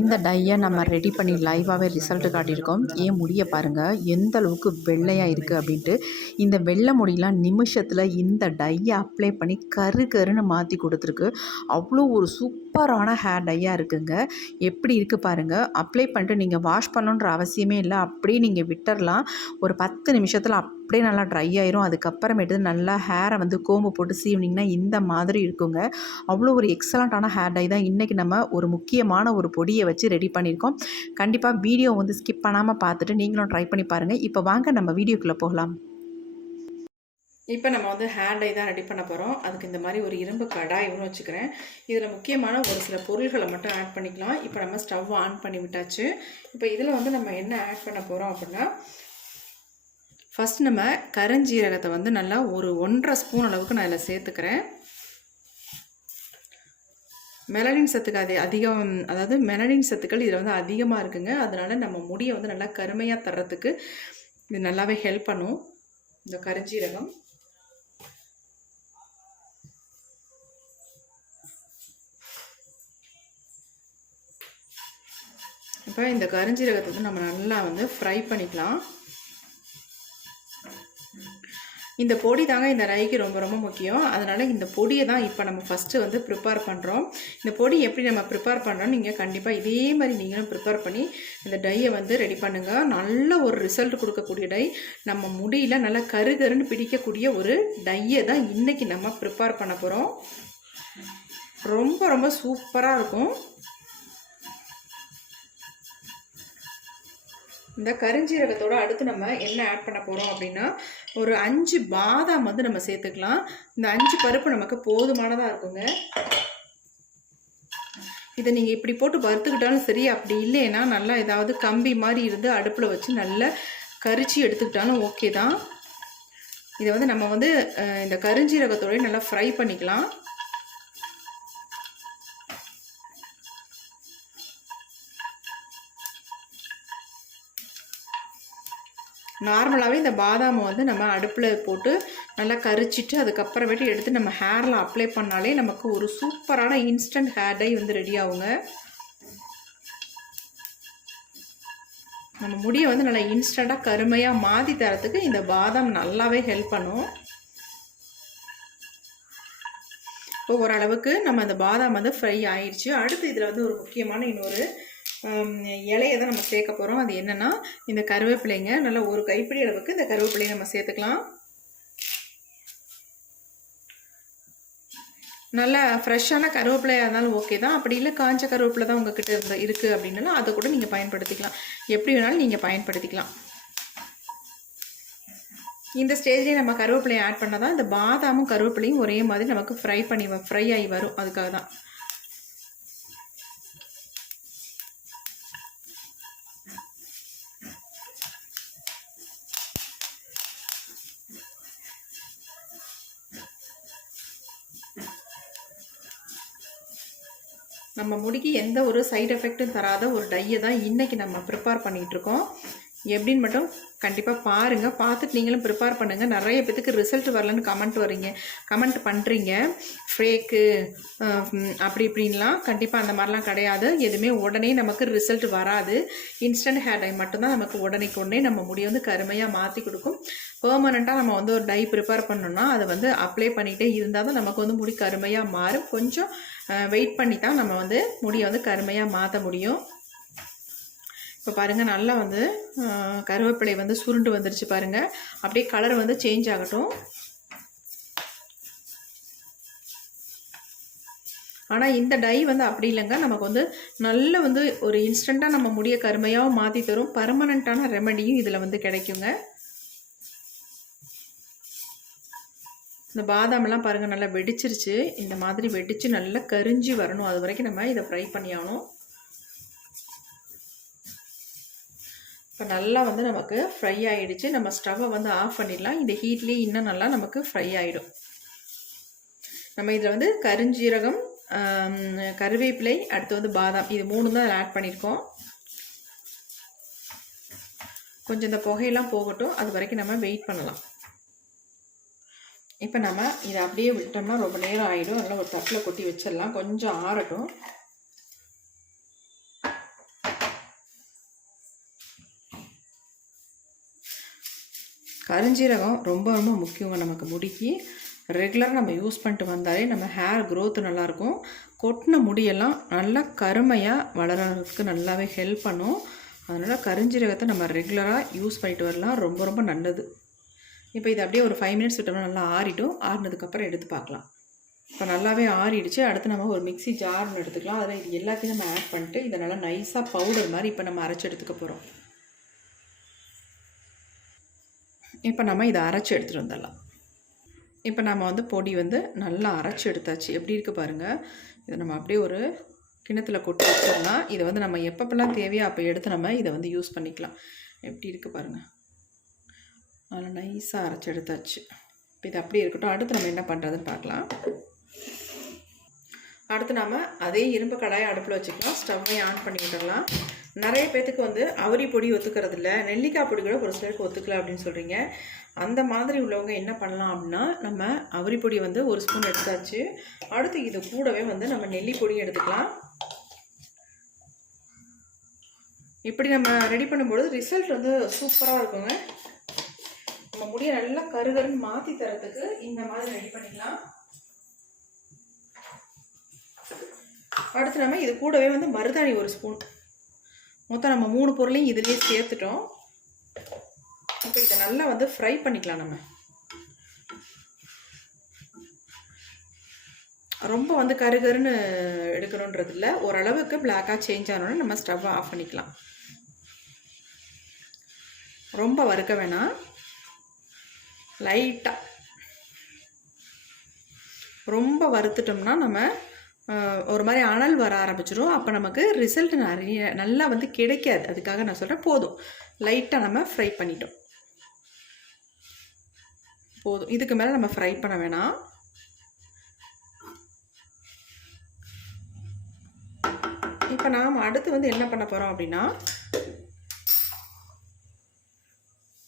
இந்த டையை நம்ம ரெடி பண்ணி லைவாகவே ரிசல்ட்டு காட்டியிருக்கோம். ஏன் முடியை பாருங்கள் எந்த அளவுக்கு வெள்ளையாக இருக்குது அப்படின்ட்டு. இந்த வெள்ளை முடியெலாம் நிமிஷத்தில் இந்த டையை அப்ளை பண்ணி கரு கருன்னு மாற்றி கொடுத்துருக்கு. அவ்வளோ ஒரு சூப் சூப்பரான ஹேர் டையாக இருக்குங்க. எப்படி இருக்குது பாருங்கள் அப்ளை பண்ணிட்டு நீங்கள் வாஷ் பண்ணணுன்ற அவசியமே இல்லை. அப்படியே நீங்கள் விட்டுறலாம். ஒரு பத்து நிமிஷத்தில் அப்படியே நல்லா ட்ரை ஆயிரும். அதுக்கப்புறமேட்டு நல்லா ஹேரை வந்து கோம்பு போட்டு சீவினிங்கன்னா இந்த மாதிரி இருக்குங்க. அவ்வளோ ஒரு எக்ஸலண்ட்டான ஹேர் டை தான் இன்றைக்கி நம்ம ஒரு முக்கியமான ஒரு பொடியை வச்சு ரெடி பண்ணியிருக்கோம். கண்டிப்பாக வீடியோ வந்து ஸ்கிப் பண்ணாமல் பார்த்துட்டு நீங்களும் ட்ரை பண்ணி பாருங்கள் இப்போ வாங்க நம்ம வீடியோக்குள்ளே போகலாம். இப்போ நம்ம வந்து ஹேர் டை தான் ரெடி பண்ண போகிறோம் அதுக்கு இந்த மாதிரி ஒரு இரும்பு கடாய் ஒன்று வச்சுக்கிறேன். இதில் முக்கியமான ஒரு சில பொருள்களை மட்டும் ஆட் பண்ணிக்கலாம். இப்போ நம்ம ஸ்டவ் ஆன் பண்ணி விட்டாச்சு. இப்போ இதில் வந்து நம்ம என்ன ஆட் பண்ண போகிறோம் அப்படின்னா ஃபஸ்ட் நம்ம கரஞ்சீரகத்தை வந்து நல்லா ஒரு ஒன்றரை ஸ்பூன் அளவுக்கு நான் இதில் சேர்த்துக்கிறேன். மெலனின் சத்துக்கு அது அதிகம் அதாவது மெலனின் சத்துக்கள் இதில் வந்து அதிகமாக இருக்குங்க. அதனால் நம்ம முடியை வந்து நல்லா கருமையாக தர்றதுக்கு இது நல்லாவே ஹெல்ப் பண்ணும். இந்த கருஞ்சீரகம். இப்போ இந்த கருஞ்சீரகத்தை வந்து நம்ம நல்லா வந்து ஃப்ரை பண்ணிக்கலாம். இந்த பொடி தாங்க இந்த ரைக்கு ரொம்ப ரொம்ப முக்கியம். அதனால் இந்த பொடியை தான் இப்போ நம்ம ஃபஸ்ட்டு வந்து ப்ரிப்பேர் பண்ணுறோம் இந்த பொடி எப்படி நம்ம ப்ரிப்பேர் பண்ணுறோம் நீங்கள் கண்டிப்பாக இதே மாதிரி நீங்களும் ப்ரிப்பேர் பண்ணி இந்த டையை வந்து ரெடி பண்ணுங்கள் நல்ல ஒரு ரிசல்ட் கொடுக்கக்கூடிய டை நம்ம முடியல நல்லா கரு கருன்னு பிடிக்கக்கூடிய ஒரு டையை தான் இன்றைக்கி நம்ம ப்ரிப்பேர் பண்ண போகிறோம் ரொம்ப ரொம்ப சூப்பராக இருக்கும். இந்த கரிஞ்சீரகத்தோட அடுத்து நம்ம என்ன ஆட் பண்ண போகிறோம் அப்படின்னா ஒரு அஞ்சு பாதாம் வந்து நம்ம சேர்த்துக்கலாம். இந்த அஞ்சு பருப்பு நமக்கு போதுமானதாக இருக்குங்க. இதை நீங்கள் இப்படி போட்டு வறுத்துக்கிட்டாலும் சரி அப்படி இல்லைன்னா நல்லா ஏதாவது கம்பி மாதிரி இருந்து அடுப்பில் வச்சு நல்லா கரிச்சு எடுத்துக்கிட்டாலும் ஓகே தான். இதை வந்து நம்ம வந்து இந்த கரிஞ்சீரகத்தோடய நல்லா ஃப்ரை பண்ணிக்கலாம். நார்மலாகவே இந்த பாதாமை வந்து நம்ம அடுப்பில் போட்டு நல்லா கரிச்சிட்டு அதுக்கப்புறமேட்டு எடுத்து நம்ம ஹேரில் அப்ளை பண்ணாலே நமக்கு ஒரு சூப்பரான இன்ஸ்டன்ட் ஹேர் டை வந்து ரெடி ஆகுங்க. நம்ம முடியை வந்து நல்லா இன்ஸ்டண்ட்டாக கருமையாக மாற்றி தரத்துக்கு இந்த பாதாம் நல்லாவே ஹெல்ப் பண்ணும். இப்போ ஓரளவுக்கு நம்ம அந்த பாதாம் வந்து ஃப்ரை ஆயிடுச்சு அடுத்து இதில் வந்து ஒரு முக்கியமான இன்னொரு இலையை தான் நம்ம சேர்க்க போகிறோம் அது என்னென்னா இந்த கருவேப்பிலைங்க. நல்லா ஒரு கைப்பிடி அளவுக்கு இந்த கருவேப்பிலையை நம்ம சேர்த்துக்கலாம். நல்லா ஃப்ரெஷ்ஷான கருவேப்பிலையாக இருந்தாலும் ஓகே தான். அப்படி இல்லை காஞ்ச கருவேப்பிலை தான் உங்ககிட்ட இருந்த இருக்குது அப்படின்னாலும் அதை கூட நீங்கள் பயன்படுத்திக்கலாம். எப்படி வேணாலும் நீங்கள் பயன்படுத்திக்கலாம். இந்த ஸ்டேஜ்லேயே நம்ம கருவேப்பிலையை ஆட் பண்ணால் தான் இந்த பாதாமும் கருவேப்பிலையும் ஒரே மாதிரி நமக்கு ஃப்ரை பண்ணி ஃப்ரை ஆகி வரும். அதுக்காக தான். நம்ம முடிக்கு எந்த ஒரு சைடு எஃபெக்ட்டும் தராத ஒரு டையை தான் இன்றைக்கி நம்ம ப்ரிப்பேர் பண்ணிகிட்ருக்கோம் எப்படின்னு மட்டும் கண்டிப்பாக பாருங்கள் பார்த்துட்டு நீங்களும் ப்ரிப்பேர் பண்ணுங்கள் நிறைய பேத்துக்கு ரிசல்ட் வரலன்னு கமெண்ட் வரீங்க. கமெண்ட் பண்ணுறீங்க ஃபேக்கு அப்படி இப்படின்லாம் கண்டிப்பாக அந்த மாதிரிலாம் கிடையாது. எதுவுமே உடனே நமக்கு ரிசல்ட் வராது. இன்ஸ்டன்ட் ஹேர் டை மட்டும்தான் நமக்கு உடனே நம்ம முடி வந்து கருமையாக மாற்றி கொடுக்கும். பெர்மனண்ட்டாக நம்ம வந்து ஒரு டை ப்ரிப்பேர் பண்ணோம்னா அதை வந்து அப்ளை பண்ணிகிட்டே இருந்தால் தான் நமக்கு வந்து முடி கருமையாக மாறும். கொஞ்சம் வெயிட் பண்ணி தான் நம்ம வந்து முடியை வந்து கருமையாக மாற்ற முடியும். இப்போ பாருங்கள் நல்லா வந்து கருவேப்பிலை வந்து சுருண்டு வந்துருச்சு பாருங்கள் அப்படியே கலர் வந்து சேஞ்ச் ஆகட்டும். ஆனால் இந்த டை வந்து அப்படி இல்லைங்க. நமக்கு வந்து நல்ல வந்து ஒரு இன்ஸ்டண்ட்டாக நம்ம முடிய கருமையாகவும் மாற்றி தரும். பர்மனண்ட்டான ரெமடியும் இதில் வந்து கிடைக்குங்க. இந்த பாதாமெல்லாம் பாருங்கள் நல்லா வெடிச்சிருச்சு. இந்த மாதிரி வெடித்து நல்லா கரிஞ்சி வரணும். அது வரைக்கும் நம்ம இதை ஃப்ரை பண்ணி ஆகணும். இப்போ நல்லா வந்து நமக்கு ஃப்ரை ஆகிடுச்சு நம்ம ஸ்டவ்வை வந்து ஆஃப் பண்ணிடலாம். இந்த ஹீட்லேயே இன்னும் நல்லா நமக்கு ஃப்ரை ஆகிடும் நம்ம இதில் வந்து கருஞ்சீரகம் கருவேப்பிலை அடுத்து வந்து பாதாம் இது மூணு தான் ஆட் பண்ணியிருக்கோம். கொஞ்சம் இந்த புகையெல்லாம் போகட்டும். அது வரைக்கும் நம்ம வெயிட் பண்ணலாம். இப்போ நம்ம இதை அப்படியே விட்டோம்னா ரொம்ப நேரம் ஆகிடும் அதனால் ஒரு தட்டில் கொட்டி வச்சிடலாம். கொஞ்சம் ஆறட்டும். கருஞ்சீரகம் ரொம்ப ரொம்ப முக்கியங்க நமக்கு முடிக்கு. ரெகுலராக நம்ம யூஸ் பண்ணிட்டு வந்தாலே நம்ம ஹேர் க்ரோத் நல்லாயிருக்கும். கொட்டின முடியெல்லாம் நல்லா கருமையாக வளர்கிறதுக்கு நல்லாவே ஹெல்ப் பண்ணும். அதனால் கருஞ்சீரகத்தை நம்ம ரெகுலராக யூஸ் பண்ணிட்டு வரலாம். ரொம்ப ரொம்ப நல்லது. இப்போ இது அப்படியே ஒரு ஃபைவ் மினிட்ஸ் விட்டோம்னா நல்லா ஆறிட்டும். ஆறினதுக்கப்புறம் எடுத்து பார்க்கலாம். இப்போ நல்லாவே ஆறிடுச்சு. அடுத்து நம்ம ஒரு மிக்ஸி ஜார்னு எடுத்துக்கலாம். அதில் இது எல்லாத்தையும் நம்ம ஆட் பண்ணிட்டு இதை நல்லா நைஸாக பவுடர் மாதிரி இப்போ நம்ம அரைச்சி எடுத்துக்க போகிறோம் இப்போ நம்ம இதை அரைச்சி எடுத்துகிட்டு வந்துடலாம். இப்போ நம்ம வந்து பொடி வந்து நல்லா அரைச்சி எடுத்தாச்சு. எப்படி இருக்குது பாருங்கள் இதை நம்ம அப்படியே ஒரு கிணத்துல கொட்டி வச்சிடலாம். இதை வந்து நம்ம எப்பப்பெல்லாம் தேவையோ அப்போ எடுத்து நம்ம இதை வந்து யூஸ் பண்ணிக்கலாம். எப்படி இருக்குது பாருங்கள் நல்லா நைஸாக அரைச்சி எடுத்தாச்சு இப்போ இது அப்படியே இருக்கட்டும். அடுத்து நம்ம என்ன பண்ணுறதுன்னு பார்க்கலாம். அடுத்து நாம் அதே இரும்பு கடாயை அடுப்பில் வச்சுக்கலாம். ஸ்டவ்வையும் ஆன் பண்ணி விட்டுடலாம் நிறைய பேத்துக்கு வந்து அவரி பொடி ஒத்துக்கிறது நெல்லிக்காய் பொடி கூட ஒரு சிலருக்கு ஒத்துக்கல அப்படின்னு சொல்கிறீங்க அந்த மாதிரி உள்ளவங்க என்ன பண்ணலாம் அப்படின்னா நம்ம அவரி பொடி வந்து ஒரு ஸ்பூன் எடுத்தாச்சு. அடுத்து இது கூடவே வந்து நம்ம நெல்லி பொடியும் எடுத்துக்கலாம். இப்படி நம்ம ரெடி பண்ணும்பொழுது ரிசல்ட் வந்து சூப்பராக இருக்குங்க. நம்ம முடியை நல்லா கருகருன்னு மாற்றி தரத்துக்கு இந்த மாதிரி ரெடி பண்ணிக்கலாம். அடுத்து நம்ம இது கூடவே வந்து மருதாணி ஒரு ஸ்பூன் மொத்தம் நம்ம மூணு பொருளையும் இதுலேயே சேர்த்துட்டோம். இப்போ இதை நல்லா வந்து ஃப்ரை பண்ணிக்கலாம் நம்ம. ரொம்ப வந்து கருகருன்னு எடுக்கணுன்றது இல்லை. ஓரளவுக்கு பிளாக்காக சேஞ்ச் ஆனோடனே நம்ம ஸ்டவ்வை ஆஃப் பண்ணிக்கலாம். ரொம்ப வறுக்க வேணாம். லைட்டாக ரொம்ப வறுத்துட்டோம்னா நம்ம ஒரு மாதிரி அனல் வர ஆரம்பிச்சிடும் அப்போ நமக்கு ரிசல்ட் நிறைய நல்லா வந்து கிடைக்காது. அதுக்காக நான் சொல்கிறேன் போதும். லைட்டாக நம்ம ஃப்ரை பண்ணிட்டோம். போதும். இதுக்கு மேலே நம்ம ஃப்ரை பண்ண வேணாம். இப்போ நாம் அடுத்து வந்து என்ன பண்ண போகிறோம் அப்படின்னா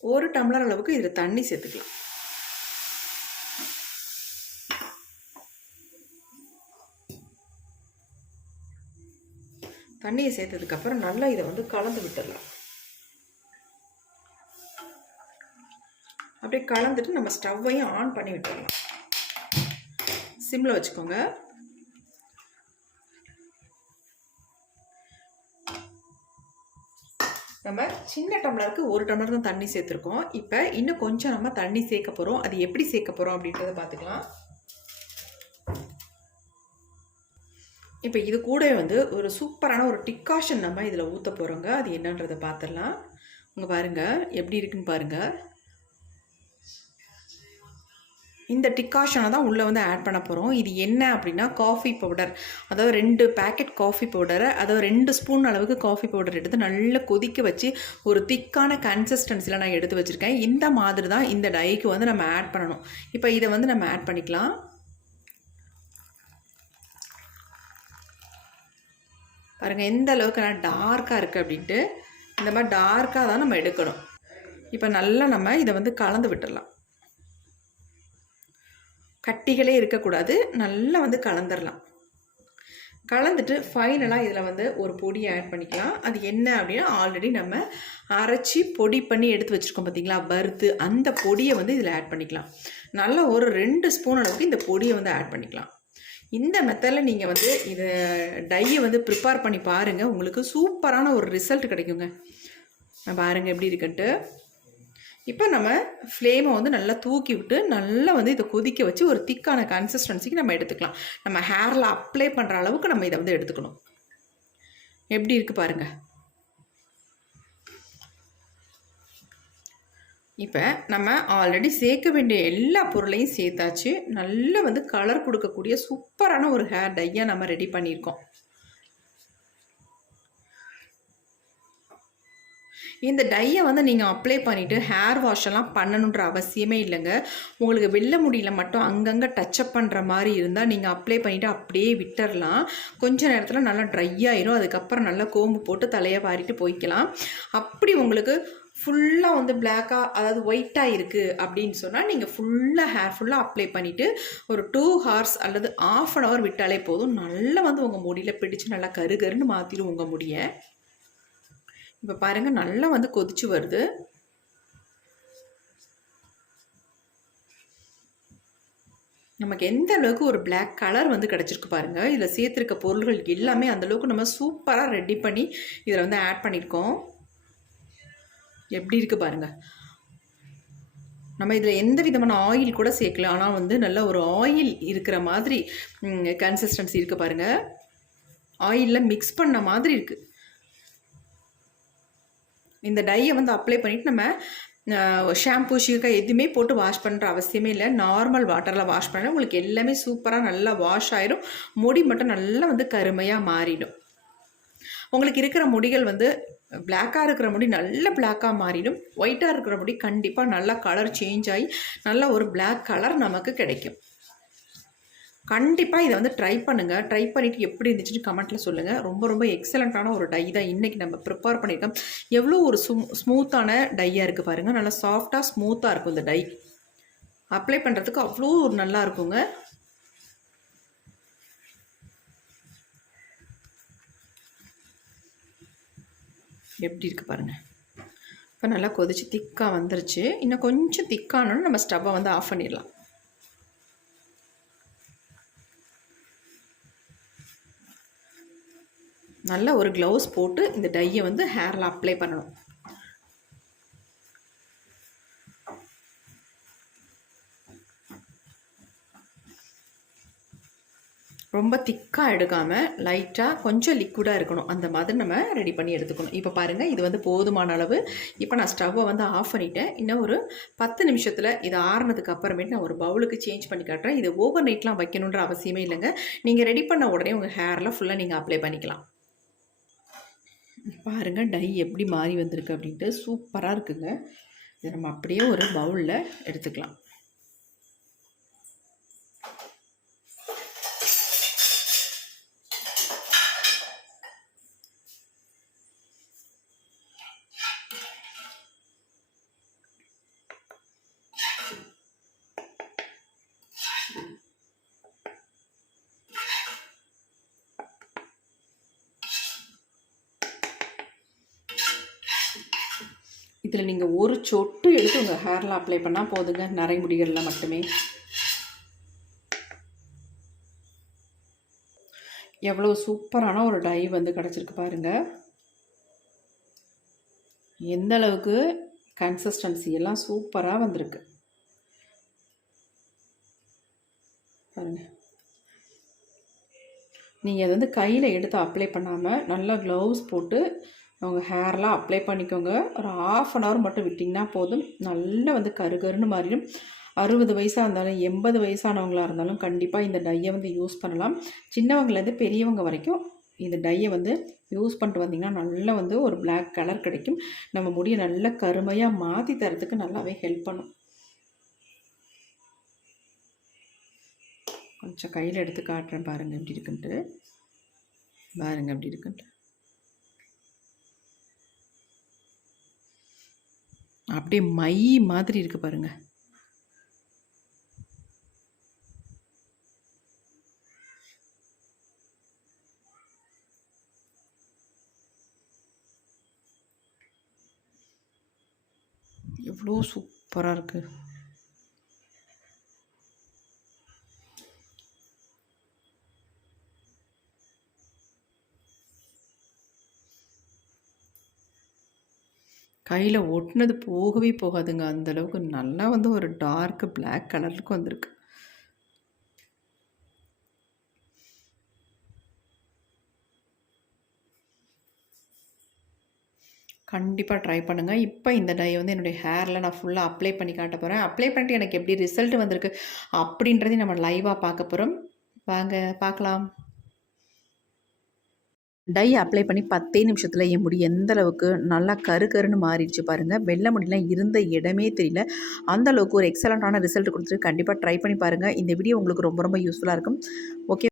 ஒரு டம்ளர் அளவுக்கு இதில் தண்ணி சேர்த்துக்கலாம். தண்ணியை சேர்த்ததுக்கப்புறம் நல்லா இதை வந்து கலந்து விட்டுடலாம். அப்படியே கலந்துட்டு நம்ம ஸ்டவ்வையும் ஆன் பண்ணி விட்டுடலாம். சிம்மில் வச்சுக்கோங்க. நம்ம சின்ன டம்ளருக்கு ஒரு டம்ளர் தான் தண்ணி சேர்த்துருக்கோம். இப்போ இன்னும் கொஞ்சம் நம்ம தண்ணி சேர்க்க போகிறோம் அது எப்படி சேர்க்க போகிறோம் அப்படின்றத பார்த்துக்கலாம். இப்போ இது கூட வந்து ஒரு சூப்பரான ஒரு டிக்காஷன் நம்ம இதில் ஊற்ற போகிறோங்க அது என்னன்றதை பார்த்துடலாம். இங்கே பாருங்கள் எப்படி இருக்குன்னு பாருங்கள் இந்த டிக்காஷனை தான் உள்ளே வந்து ஆட் பண்ண போகிறோம் இது என்ன அப்படின்னா காஃபி பவுடர் அதாவது ரெண்டு பேக்கெட் காஃபி பவுடரை அதாவது ரெண்டு ஸ்பூன் அளவுக்கு காஃபி பவுடர் எடுத்து நல்லா கொதிக்க வச்சு ஒரு திக்கான கன்சிஸ்டன்சியில் நான் எடுத்து வச்சுருக்கேன். இந்த மாதிரி தான் இந்த டைக்கு வந்து நம்ம ஆட் பண்ணணும். இப்போ இதை வந்து நம்ம ஆட் பண்ணிக்கலாம். பாருங்கள் எந்த அளவுக்கு நான் டார்க்காக இருக்குது அப்படின்ட்டு இந்த மாதிரி டார்க்காக தான் நம்ம எடுக்கணும். இப்போ நல்லா நம்ம இதை வந்து கலந்து விட்டுடலாம். கட்டிகளே இருக்கக்கூடாது. நல்லா வந்து கலந்துடலாம் கலந்துட்டு ஃபைனலாக இதில் வந்து ஒரு பொடி ஆட் பண்ணிக்கலாம். அது என்ன அப்படின்னா ஆல்ரெடி நம்ம அரைச்சி பொடி பண்ணி எடுத்து வச்சுருக்கோம் பார்த்தீங்களா வறுத்து அந்த பொடியை வந்து இதில் ஆட் பண்ணிக்கலாம். நல்லா ஒரு ரெண்டு ஸ்பூன் அளவுக்கு இந்த பொடியை வந்து ஆட் பண்ணிக்கலாம். இந்த மெத்தடில் நீங்கள் வந்து இதை டையை வந்து ப்ரிப்பேர் பண்ணி பாருங்கள் உங்களுக்கு சூப்பரான ஒரு ரிசல்ட் கிடைக்குங்க. பாருங்கள் எப்படி இருக்குன்ட்டு இப்போ நம்ம ஃப்ளேமை வந்து நல்லா தூக்கி விட்டு நல்லா வந்து இதை கொதிக்க வச்சு ஒரு திக்கான கன்சிஸ்டன்சிக்கு நம்ம எடுத்துக்கலாம். நம்ம ஹேரில் அப்ளை பண்ணுற அளவுக்கு நம்ம இதை வந்து எடுத்துக்கணும். எப்படி இருக்குது பாருங்கள் இப்போ நம்ம ஆல்ரெடி சேர்க்க வேண்டிய எல்லா பொருளையும் சேர்த்தாச்சு. நல்லா வந்து கலர் கொடுக்கக்கூடிய சூப்பரான ஒரு ஹேர் டையாக நம்ம ரெடி பண்ணியிருக்கோம். இந்த டையை வந்து நீங்கள் அப்ளை பண்ணிவிட்டு ஹேர் வாஷ் எல்லாம் பண்ணணுன்ற அவசியமே இல்லைங்க. உங்களுக்கு வெள்ள முடியல மட்டும் அங்கங்கே டச்சப் பண்ணுற மாதிரி இருந்தால் நீங்கள் அப்ளை பண்ணிவிட்டு அப்படியே விட்டுறலாம். கொஞ்ச நேரத்தில் நல்லா ட்ரை ஆயிரும். அதுக்கப்புறம் நல்லா கோம்பு போட்டு தலையை வாரிட்டு போய்க்கலாம். அப்படி உங்களுக்கு ஃபுல்லாக வந்து பிளாக்காக அதாவது ஒயிட்டாக இருக்குது அப்படின்னு சொன்னால் நீங்கள் ஃபுல்லாக ஹேர் ஃபுல்லாக அப்ளை பண்ணிவிட்டு ஒரு டூ ஹார்ஸ் அல்லது ஆஃப் அன் ஹவர் விட்டாலே போதும். நல்லா வந்து உங்கள் முடியில் பிடிச்சு நல்லா கருகருன்னு மாற்றிடும் உங்கள் முடியை. இப்போ பாருங்கள் நல்லா வந்து கொதிச்சு வருது. நமக்கு எந்த அளவுக்கு ஒரு பிளாக் கலர் வந்து கிடச்சிருக்கு பாருங்கள் இதில் சேர்த்துருக்க பொருள்கள் எல்லாமே அந்தளவுக்கு நம்ம சூப்பராக ரெடி பண்ணி இதில் வந்து ஆட் பண்ணியிருக்கோம் எப்படி இருக்குது பாருங்கள் நம்ம இதில் எந்த விதமான ஆயில் கூட சேர்க்கல ஆனால் வந்து நல்ல ஒரு ஆயில் இருக்கிற மாதிரி கன்சிஸ்டன்சி இருக்குது பாருங்கள் ஆயிலில் மிக்ஸ் பண்ண மாதிரி இருக்குது இந்த டையை வந்து அப்ளை பண்ணிவிட்டு நம்ம ஷாம்பு சீக்காய் எதுவுமே போட்டு வாஷ் பண்ணுற அவசியமே இல்லை. நார்மல் வாட்டரில் வாஷ் பண்ணால் உங்களுக்கு எல்லாமே சூப்பராக நல்லா வாஷ் ஆயிரும். முடி மட்டும் நல்லா வந்து கருமையாக மாறிடும். உங்களுக்கு இருக்கிற முடிகள் வந்து பிளாக்காக இருக்கிற முடி நல்ல பிளாக்காக மாறிடும். ஒயிட்டாக இருக்கிற முடி கண்டிப்பாக நல்லா கலர் சேஞ்ச் ஆகி நல்ல ஒரு பிளாக் கலர் நமக்கு கிடைக்கும். கண்டிப்பாக இதை வந்து ட்ரை பண்ணுங்கள் ட்ரை பண்ணிவிட்டு எப்படி இருந்துச்சுன்னு கமெண்ட்டில் சொல்லுங்கள் ரொம்ப ரொம்ப எக்ஸலண்ட்டான ஒரு டை தான் இன்றைக்கி நம்ம ப்ரிப்பேர் பண்ணியிருக்கோம். எவ்வளோ ஒரு ஸ்மூ ஸ்மூத்தான டையாக இருக்குது பாருங்கள் நல்லா சாஃப்டாக ஸ்மூத்தாக இருக்கும் இந்த டை அப்ளை பண்ணுறதுக்கு அவ்வளோ ஒரு நல்லா இருக்குங்க. எப்படி இருக்குது பாருங்கள் இப்போ நல்லா கொதிச்சு திக்காக வந்துருச்சு. இன்னும் கொஞ்சம் திக்கானோன்னு நம்ம ஸ்டவ்வை வந்து ஆஃப் பண்ணிடலாம். நல்ல ஒரு க்ளவுஸ் போட்டு இந்த டையை வந்து ஹேரில் அப்ளை பண்ணணும். ரொம்ப திக்காக எடுக்காமல் லைட்டாக கொஞ்சம் லிக்விடாக இருக்கணும். அந்த மாதிரி நம்ம ரெடி பண்ணி எடுத்துக்கணும். இப்போ பாருங்கள் இது வந்து போதுமான அளவு. இப்போ நான் ஸ்டவ்வை வந்து ஆஃப் பண்ணிட்டேன். இன்னும் ஒரு பத்து நிமிஷத்தில் இது ஆறுனதுக்கு அப்புறமேட்டு நான் ஒரு பவுலுக்கு சேஞ்ச் பண்ணி காட்டுறேன். இது ஓவர் நைட்லாம் வைக்கணுன்ற அவசியமே இல்லைங்க. நீங்கள் ரெடி பண்ண உடனே உங்கள் ஹேரில் ஃபுல்லாக நீங்கள் அப்ளை பண்ணிக்கலாம். பாருங்கள் டை எப்படி மாறி வந்திருக்கு அப்படின்ட்டு சூப்பராக இருக்குங்க. இதை நம்ம அப்படியே ஒரு பவுலில் எடுத்துக்கலாம். இதில் நீங்கள் ஒரு சொட்டு எடுத்து உங்கள் ஹேரில் அப்ளை பண்ணால் போதுங்க. நரை முடிகளில் மட்டுமே. எவ்வளோ சூப்பரான ஒரு டை வந்து கிடச்சிருக்கு பாருங்கள் எந்த அளவுக்கு கன்சிஸ்டன்சி எல்லாம் சூப்பராக வந்திருக்கு. பாருங்கள் நீங்கள் அதை வந்து கையில் எடுத்து அப்ளை பண்ணாமல் நல்லா க்ளவுஸ் போட்டு உங்கள் ஹேர்லாம் அப்ளை பண்ணிக்கோங்க. ஒரு ஆஃப் அன் ஹவர் மட்டும் விட்டிங்கன்னா போதும். நல்லா வந்து கருகருன்னு மாறிடும். அறுபது வயசாக இருந்தாலும் எண்பது வயசானவங்களாக இருந்தாலும் கண்டிப்பாக இந்த டையை வந்து யூஸ் பண்ணலாம். சின்னவங்கலேருந்து பெரியவங்க வரைக்கும் இந்த டையை வந்து யூஸ் பண்ணிட்டு வந்தீங்கன்னா நல்லா வந்து ஒரு பிளாக் கலர் கிடைக்கும். நம்ம முடியை நல்ல கருமையாக மாற்றி தரத்துக்கு நல்லாவே ஹெல்ப் பண்ணும். கொஞ்சம் கையில் எடுத்து காட்டுறேன் பாருங்கள் எப்படி இருக்குன்ட்டு. பாருங்கள் எப்படி இருக்குன்ட்டு. அப்படியே மை மாதிரி இருக்கு பாருங்க. எவ்வளோ சூப்பராக இருக்குது கையில் ஒட்டினது போகவே போகாதுங்க. அந்தளவுக்கு நல்லா வந்து ஒரு டார்க்கு பிளாக் கலருக்கு வந்திருக்கு. கண்டிப்பாக ட்ரை பண்ணுங்கள் இப்போ இந்த டை வந்து என்னுடைய ஹேரில் நான் ஃபுல்லாக அப்ளை பண்ணி காட்ட போகிறேன் அப்ளை பண்ணிட்டு எனக்கு எப்படி ரிசல்ட் வந்திருக்கு அப்படின்றதையும் நம்ம லைவாக பார்க்க போகிறோம் வாங்க பார்க்கலாம். டை அப்ளை பண்ணி பத்தே நிமிஷத்தில் என் முடி எந்த அளவுக்கு நல்லா கரு கருன்னு மாறிடுச்சு பாருங்கள் வெள்ளை முடியெலாம் இருந்த இடமே தெரியல. அந்த அளவுக்கு ஒரு எக்ஸலண்ட்டான ரிசல்ட் கொடுத்துட்டு கண்டிப்பாக ட்ரை பண்ணி பாருங்கள் இந்த வீடியோ உங்களுக்கு ரொம்ப ரொம்ப யூஸ்ஃபுல்லாக இருக்கும். ஓகே